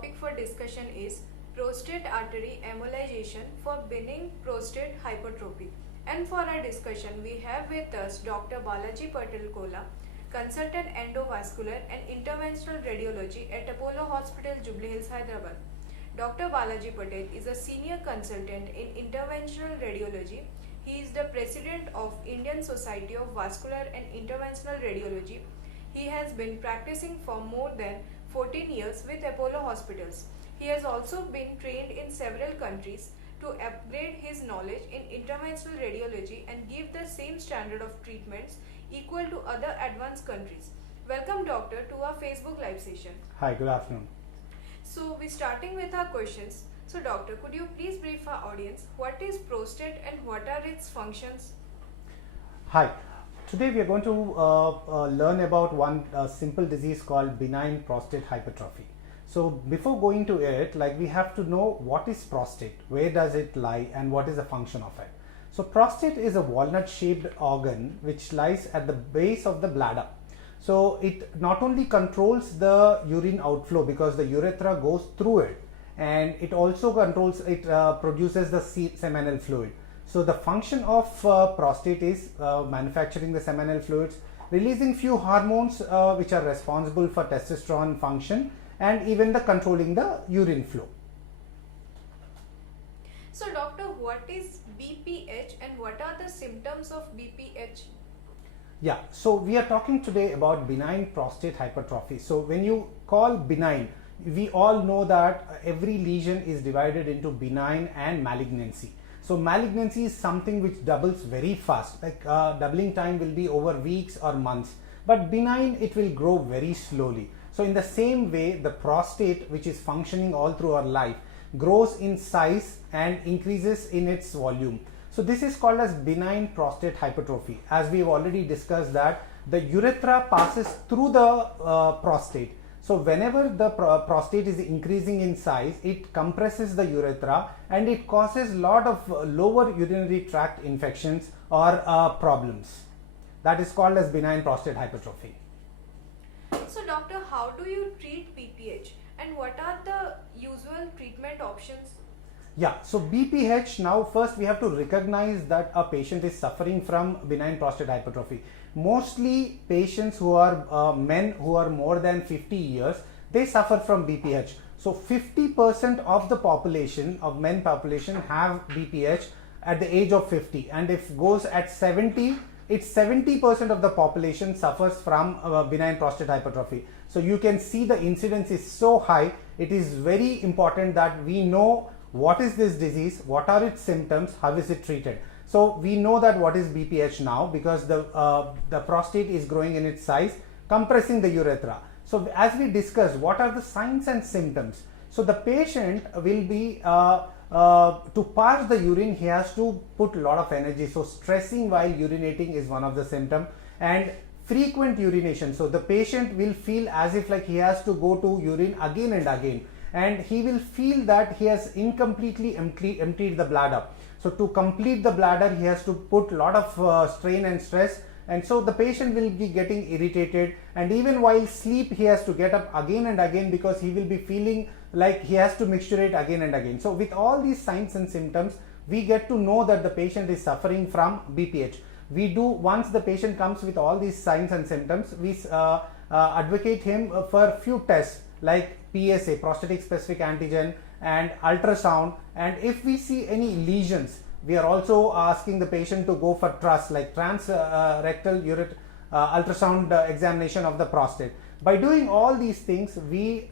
topic for discussion is prostate artery embolization for benign prostate hypertrophy. And for our discussion, we have with us Dr. Balaji Patel Kola, consultant Endo, Vascular and Interventional Radiology at Apollo Hospital Jubilee, Hyderabad. Dr. Balaji Patel is a senior consultant in Interventional Radiology. He is the president of Indian Society of Vascular and Interventional Radiology. He has been practicing for more than 14 years with Apollo hospitals. He has also been trained in several countries to upgrade his knowledge in interventional radiology and give the same standard of treatments equal to other advanced countries. Welcome, doctor, to our Facebook live session. Hi, good afternoon. So we're starting with our questions. So doctor, could you please brief our audience what is prostate and what are its functions? Hi. Today we are going to learn about one simple disease called benign prostate hypertrophy. So before going to it, we have to know what is prostate, where does it lie, and what is the function of it. So prostate is a walnut shaped organ which lies at the base of the bladder. So it not only controls the urine outflow because the urethra goes through it, and it also controls it produces the seminal fluid. So the function of prostate is manufacturing the seminal fluids, releasing few hormones which are responsible for testosterone function, and even the controlling the urine flow. So doctor, what is BPH and what are the symptoms of BPH? Yeah, so we are talking today about benign prostate hypertrophy. So when you call benign, we all know that every lesion is divided into benign and malignancy. So malignancy is something which doubles very fast, doubling time will be over weeks or months, but benign, it will grow very slowly. So in the same way, the prostate, which is functioning all through our life, grows in size and increases in its volume. So this is called as benign prostate hypertrophy. As we have already discussed that the urethra passes through the prostate. So whenever the prostate is increasing in size, it compresses the urethra and it causes a lot of lower urinary tract infections or problems. That is called as benign prostate hypertrophy. So doctor, how do you treat BPH and what are the usual treatment options? Yeah, so BPH, now first we have to recognize that a patient is suffering from benign prostate hypertrophy. Mostly patients who are men who are more than 50 years, they suffer from BPH. So 50% of the population, of men population, have BPH at the age of 50, and if goes at 70, it's 70% of the population suffers from benign prostate hypertrophy. So you can see the incidence is so high. It is very important that we know what is this disease, what are its symptoms, how is it treated. So we know that what is BPH now because the prostate is growing in its size, compressing the urethra. So as we discussed, what are the signs and symptoms? So the patient will be to pass the urine, he has to put a lot of energy. So stressing while urinating is one of the symptoms, and frequent urination. So the patient will feel as if he has to go to urine again and again, and he will feel that he has incompletely emptied the bladder. So to complete the bladder, he has to put a lot of strain and stress, and so the patient will be getting irritated, and even while sleep he has to get up again and again because he will be feeling like he has to mixturate again and again. So with all these signs and symptoms, we get to know that the patient is suffering from BPH. We do, once the patient comes with all these signs and symptoms, we advocate him for few tests like PSA, prostatic specific antigen, and ultrasound. And if we see any lesions, we are also asking the patient to go for TRUS, like transrectal ultrasound examination of the prostate. By doing all these things, we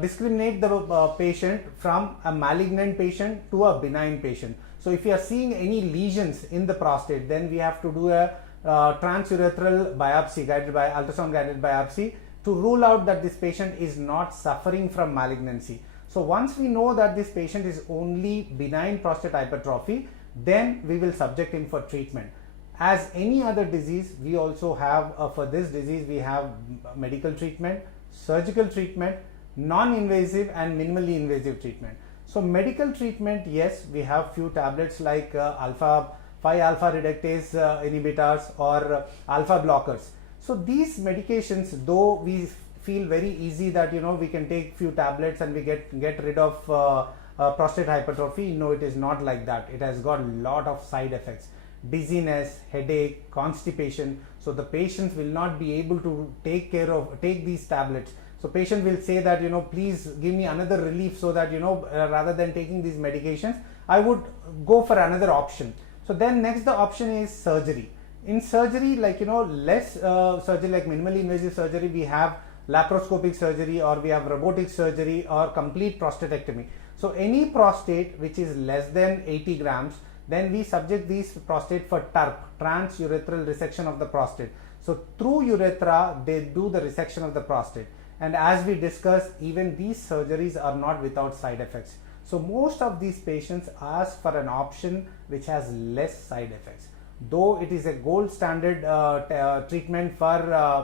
discriminate the patient from a malignant patient to a benign patient. So if you are seeing any lesions in the prostate, then we have to do a transurethral biopsy, guided by ultrasound guided biopsy, to rule out that this patient is not suffering from malignancy. So once we know that this patient is only benign prostate hypertrophy, then we will subject him for treatment. As any other disease, we also have, for this disease, we have medical treatment, surgical treatment, non-invasive and minimally invasive treatment. So medical treatment, yes, we have few tablets like 5-alpha reductase inhibitors or alpha blockers. So these medications, though we feel very easy that we can take few tablets and we get rid of prostate hypertrophy. No, it is not like that. It has got a lot of side effects: dizziness, headache, constipation. So the patients will not be able to take these tablets. So patient will say that please give me another relief, so that rather than taking these medications, I would go for another option. So then next the option is surgery. In surgery, like less surgery, like minimally invasive surgery, we have laparoscopic surgery, or we have robotic surgery, or complete prostatectomy. So any prostate which is less than 80 grams, then we subject these prostate for TURP, transurethral resection of the prostate. So through urethra they do the resection of the prostate. And as we discussed, even these surgeries are not without side effects. So most of these patients ask for an option which has less side effects. Though it is a gold standard treatment for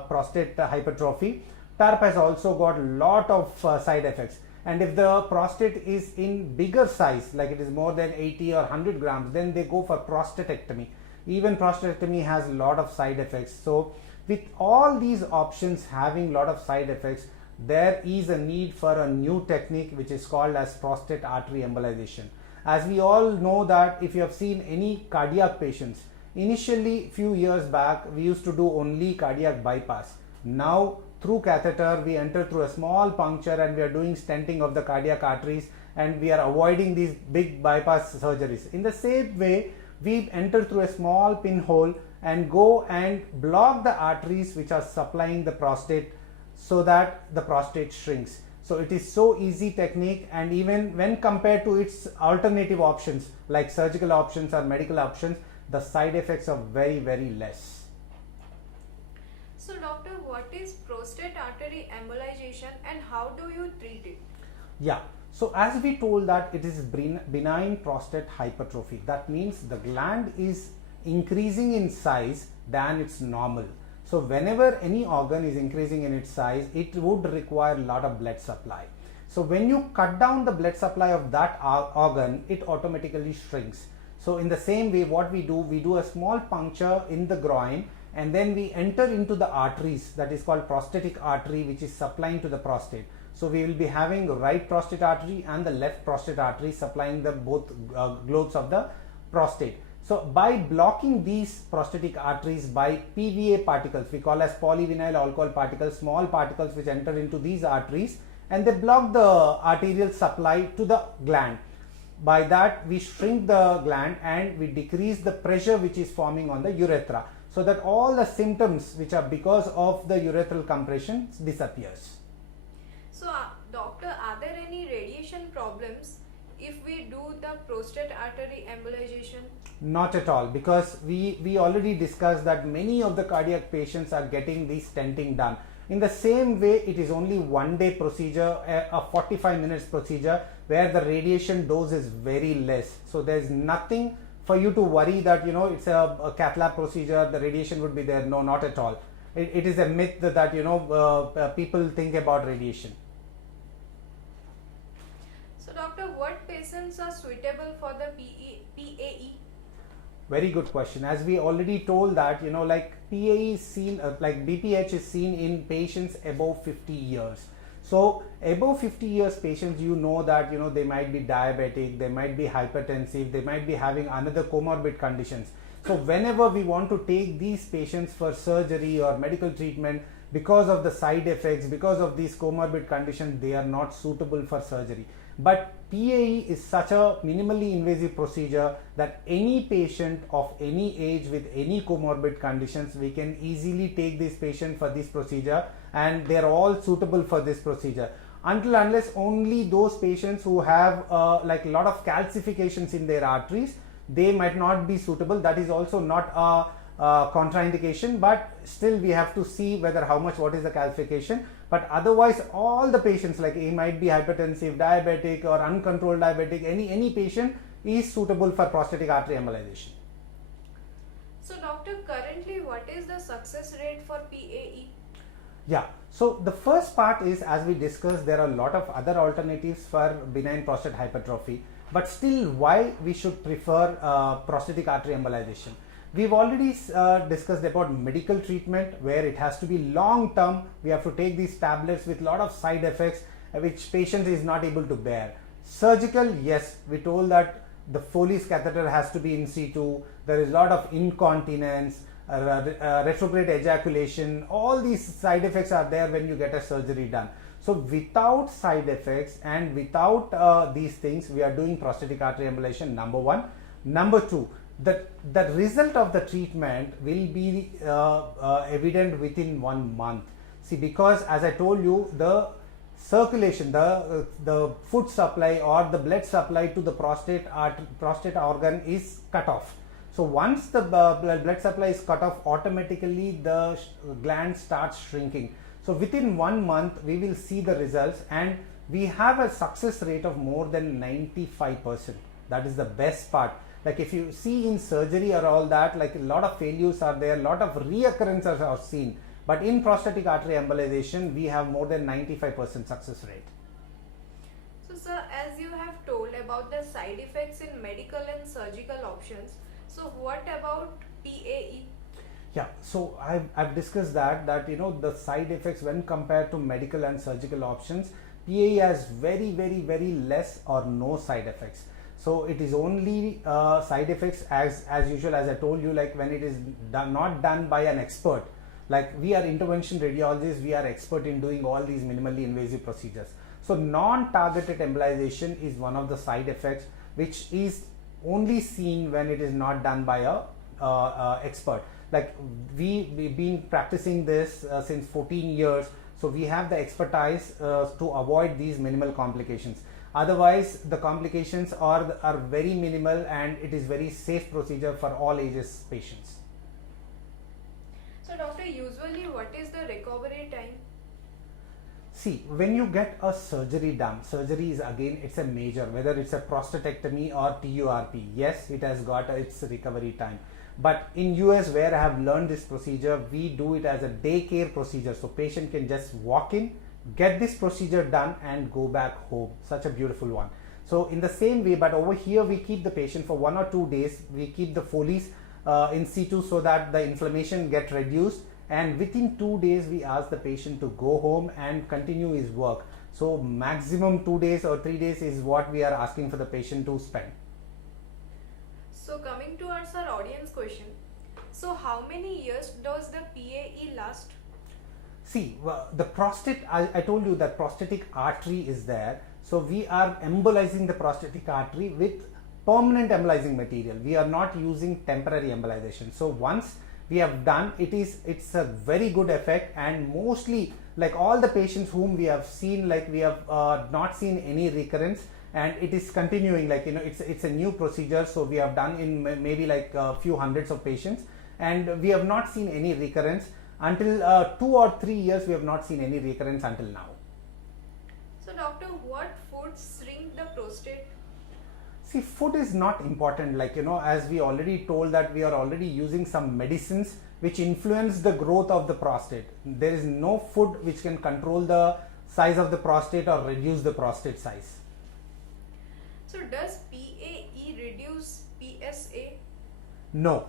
prostate hypertrophy, TURP has also got a lot of side effects. And if the prostate is in bigger size, like it is more than 80 or 100 grams, then they go for prostatectomy. Even prostatectomy has a lot of side effects. So with all these options having a lot of side effects, there is a need for a new technique which is called as prostate artery embolization. As we all know that if you have seen any cardiac patients, initially few years back we used to do only cardiac bypass. Now through catheter we enter through a small puncture and we are doing stenting of the cardiac arteries, and we are avoiding these big bypass surgeries. In the same way, we enter through a small pinhole and go and block the arteries which are supplying the prostate, so that the prostate shrinks. So it is so easy technique, and even when compared to its alternative options like surgical options or medical options, the side effects are very, very less. So doctor, what is prostate artery embolization and how do you treat it? Yeah, so as we told that it is benign prostate hypertrophy. That means the gland is increasing in size than its normal. So whenever any organ is increasing in its size, it would require a lot of blood supply. So when you cut down the blood supply of that organ, it automatically shrinks. So in the same way, what we do a small puncture in the groin, and then we enter into the arteries, that is called prostatic artery, which is supplying to the prostate. So we will be having the right prostate artery and the left prostate artery supplying the both globes of the prostate. So by blocking these prostatic arteries by PVA particles, we call as polyvinyl alcohol particles, small particles which enter into these arteries, and they block the arterial supply to the gland. By that we shrink the gland and we decrease the pressure which is forming on the urethra, so that all the symptoms which are because of the urethral compression disappears. So doctor, are there any radiation problems if we do the prostate artery embolization? Not at all, because we already discussed that many of the cardiac patients are getting this stenting done. In the same way, it is only one day procedure, a 45 minutes procedure, where the radiation dose is very less. So there is nothing for you to worry that it's a cath lab procedure, the radiation would be there. No, not at all. It is a myth that people think about radiation. So doctor, what patients are suitable for the PAE? Very good question. As we already told that like PAE is seen, like BPH is seen in patients above 50 years. So above 50 years patients, that they might be diabetic, they might be hypertensive, they might be having another comorbid conditions. So whenever we want to take these patients for surgery or medical treatment, because of the side effects, because of these comorbid conditions, they are not suitable for surgery. But PAE is such a minimally invasive procedure that any patient of any age with any comorbid conditions, we can easily take this patient for this procedure, and they are all suitable for this procedure. Unless only those patients who have like a lot of calcifications in their arteries, they might not be suitable. That is also not a contraindication, but still we have to see whether what is the calcification. But otherwise, all the patients, like he might be hypertensive, diabetic, or uncontrolled diabetic, any patient is suitable for prostatic artery embolization. So doctor, currently what is the success rate for PAE? Yeah, so the first part is, as we discussed, there are a lot of other alternatives for benign prostate hypertrophy, but still why we should prefer prostatic artery embolization. We've already discussed about medical treatment, where it has to be long term. We have to take these tablets with a lot of side effects which patient is not able to bear. Surgical, yes, we told that the Foley's catheter has to be in situ. There is a lot of incontinence, retrograde ejaculation. All these side effects are there when you get a surgery done. So without side effects and without these things, we are doing prostatic artery embolization, number one. Number two, the result of the treatment will be evident within 1 month. See, because as I told you, the circulation, the food supply or the blood supply to the prostate organ is cut off. So once the blood supply is cut off, automatically the gland starts shrinking. So within 1 month we will see the results, and we have a success rate of more than 95%. That is the best part. Like if you see in surgery or all that, like a lot of failures are there, a lot of reoccurrences are seen. But in prostatic artery embolization, we have more than 95% success rate. So sir, as you have told about the side effects in medical and surgical options, so what about PAE? Yeah, so I've discussed that you know, the side effects when compared to medical and surgical options, PAE has very less or no side effects. So it is only side effects as usual, as I told you, like when it is not done by an expert. Like we are intervention radiologists, we are expert in doing all these minimally invasive procedures. So non-targeted embolization is one of the side effects which is only seen when it is not done by a expert. Like we've been practicing this since 14 years, so we have the expertise to avoid these minimal complications. Otherwise, the complications are very minimal, and it is very safe procedure for all ages patients. So doctor, usually what is the recovery time? See, when you get a surgery done, surgery is again, it's a major, whether it's a prostatectomy or TURP, yes, it has got its recovery time. But in US, where I have learned this procedure, we do it as a daycare procedure. So patient can just walk in, get this procedure done and go back home. Such a beautiful one. So in the same way, but over here we keep the patient for 1 or 2 days. We keep the Foley's in situ so that the inflammation get reduced, and within 2 days we ask the patient to go home and continue his work. So maximum 2 days or 3 days is what we are asking for the patient to spend. So coming towards our audience question, so how many years does the PAE last? See, the prostate, I told you that prostatic artery is there. So we are embolizing the prostatic artery with permanent embolizing material. We are not using temporary embolization. So once we have done, it's a very good effect, and mostly like all the patients whom we have seen, like we have not seen any recurrence, and it is continuing, like you know, it's a new procedure. So we have done in maybe like a few hundreds of patients, and we have not seen any recurrence until 2 or 3 years. We have not seen any recurrence until now. So doctor, what foods shrink the prostate? See, food is not important, like you know, as we already told that we are already using some medicines which influence the growth of the prostate. There is no food which can control the size of the prostate or reduce the prostate size. So does PAE reduce PSA? No.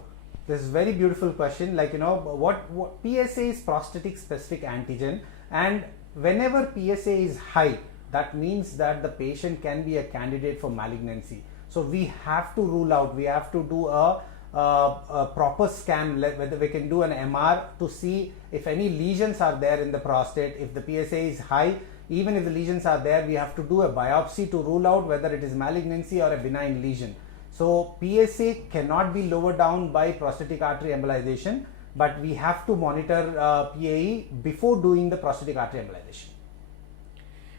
This is a very beautiful question. Like you know, what PSA is prostatic specific antigen, and whenever PSA is high, that means that the patient can be a candidate for malignancy. So we have to rule out, we have to do a proper scan, whether we can do an MR to see if any lesions are there in the prostate. If the PSA is high, even if the lesions are there, we have to do a biopsy to rule out whether it is malignancy or a benign lesion. So PSA cannot be lowered down by prostatic artery embolization, but we have to monitor PAE before doing the prostatic artery embolization.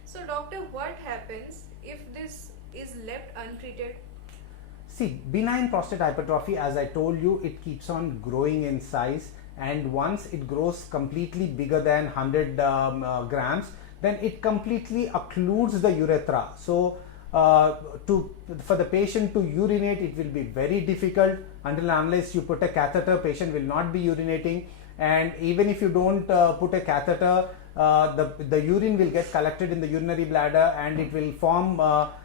So doctor, what happens if this is left untreated? See, benign prostate hypertrophy, as I told you, it keeps on growing in size, and once it grows completely bigger than 100 grams, then it completely occludes the urethra. So for the patient to urinate, it will be very difficult. Until unless you put a catheter, patient will not be urinating, and even if you don't put a catheter, the urine will get collected in the urinary bladder, and it will form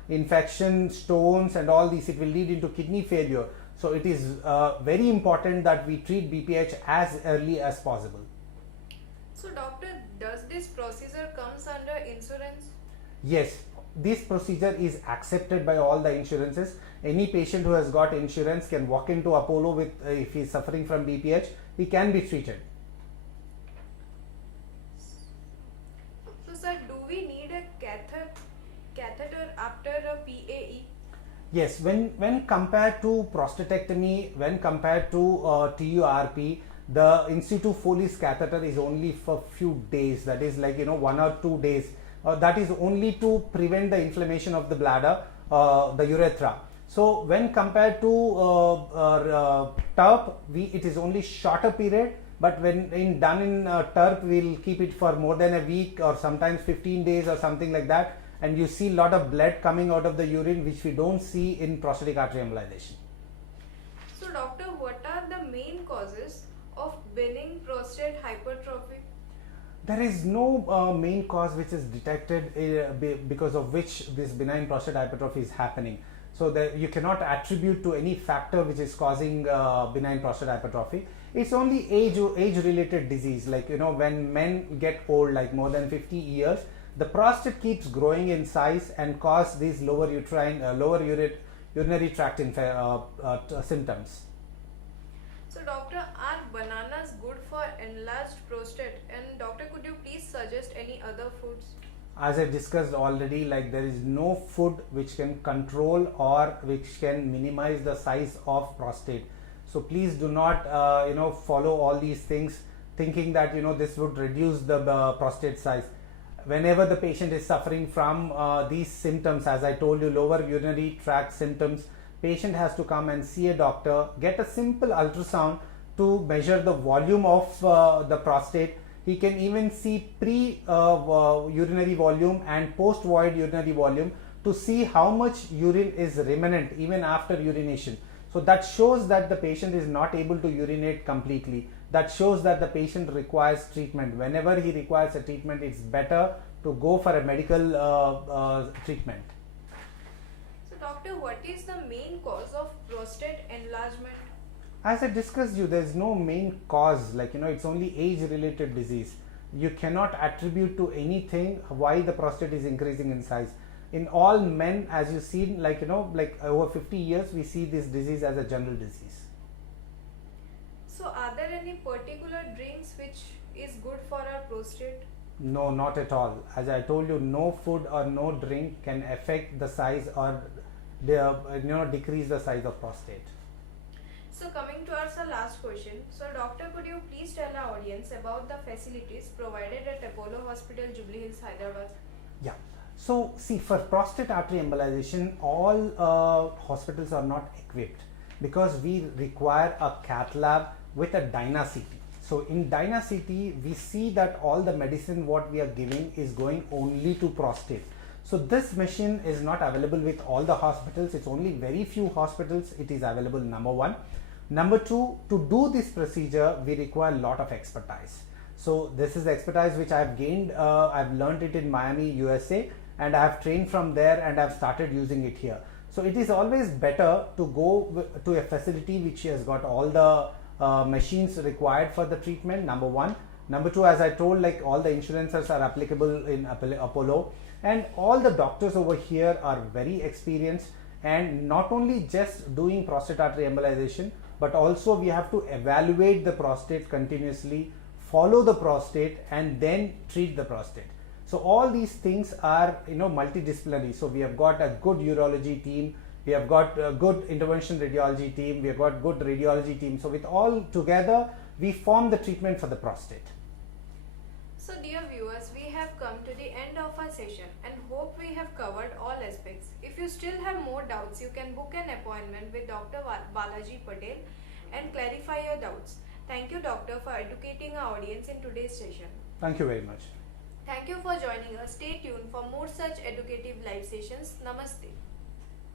infection, stones and all these. It will lead into kidney failure. So it is very important that we treat BPH as early as possible. So doctor, does this procedure comes under insurance? Yes, this procedure is accepted by all the insurances. Any patient who has got insurance can walk into Apollo with if he is suffering from BPH, he can be treated. So sir, do we need a catheter after a PAE? Yes, when compared to prostatectomy, when compared to TURP, the in situ Foley's catheter is only for few days. That is like 1 or 2 days. That is only to prevent the inflammation of the bladder, the urethra. So when compared to TURP, it is only shorter period. But when done in TURP, we'll keep it for more than a week or sometimes 15 days or something like that. And you see a lot of blood coming out of the urine, which we don't see in prostatic artery embolization. So doctor, what are the main causes of benign prostate hypertrophy? There is no main cause which is detected because of which this benign prostate hypertrophy is happening. So that you cannot attribute to any factor which is causing benign prostate hypertrophy. It's only age related disease. Like when men get old, like more than 50 years, the prostate keeps growing in size and cause these lower urinary tract symptoms. So doctor, are bananas good for enlarged prostate? And doctor, could you please suggest any other foods? As I discussed already, like there is no food which can control or which can minimize the size of prostate. So please do not follow all these things thinking that this would reduce the prostate size. Whenever the patient is suffering from these symptoms, as I told you, lower urinary tract symptoms, patient has to come and see a doctor, get a simple ultrasound to measure the volume of the prostate. He can even see pre-urinary volume and post-void urinary volume to see how much urine is remnant even after urination. So that shows that the patient is not able to urinate completely. That shows that the patient requires treatment. Whenever he requires a treatment, it's better to go for a medical treatment. So doctor, what is the main cause of prostate enlargement? As I discussed you, there is no main cause, like it's only age related disease. You cannot attribute to anything why the prostate is increasing in size. In all men, as you see, like over 50 years, we see this disease as a general disease. So are there any particular drinks which is good for our prostate? No, not at all. As I told you, no food or no drink can affect the size or decrease the size of prostate. So coming to our last question. So doctor, could you please tell our audience about the facilities provided at Apollo Hospital, Jubilee, Hyderabad? Yeah. So see, for prostate artery embolization, all hospitals are not equipped because we require a cath lab with a DynaCT. So in DynaCT, we see that all the medicine what we are giving is going only to prostate. So this machine is not available with all the hospitals. It's only very few hospitals it is available, number one. Number two, to do this procedure, we require a lot of expertise. So this is the expertise which I've gained. I've learned it in Miami, USA, and I've trained from there and I've started using it here. So it is always better to go to a facility which has got all the machines required for the treatment, number one. Number two, as I told, like all the insurances are applicable in Apollo, and all the doctors over here are very experienced, and not only just doing prostate artery embolization, but also we have to evaluate the prostate continuously, follow the prostate, and then treat the prostate. So all these things are multidisciplinary. So we have got a good urology team, we have got a good intervention radiology team, we have got good radiology team. So with all together, we form the treatment for the prostate. So dear viewers, we have come to the end of our session and hope we have covered all aspects. If you still have more doubts, you can book an appointment with Dr. Balaji Patel and clarify your doubts. Thank you, doctor, for educating our audience in today's session. Thank you very much. Thank you for joining us. Stay tuned for more such educative live sessions. Namaste.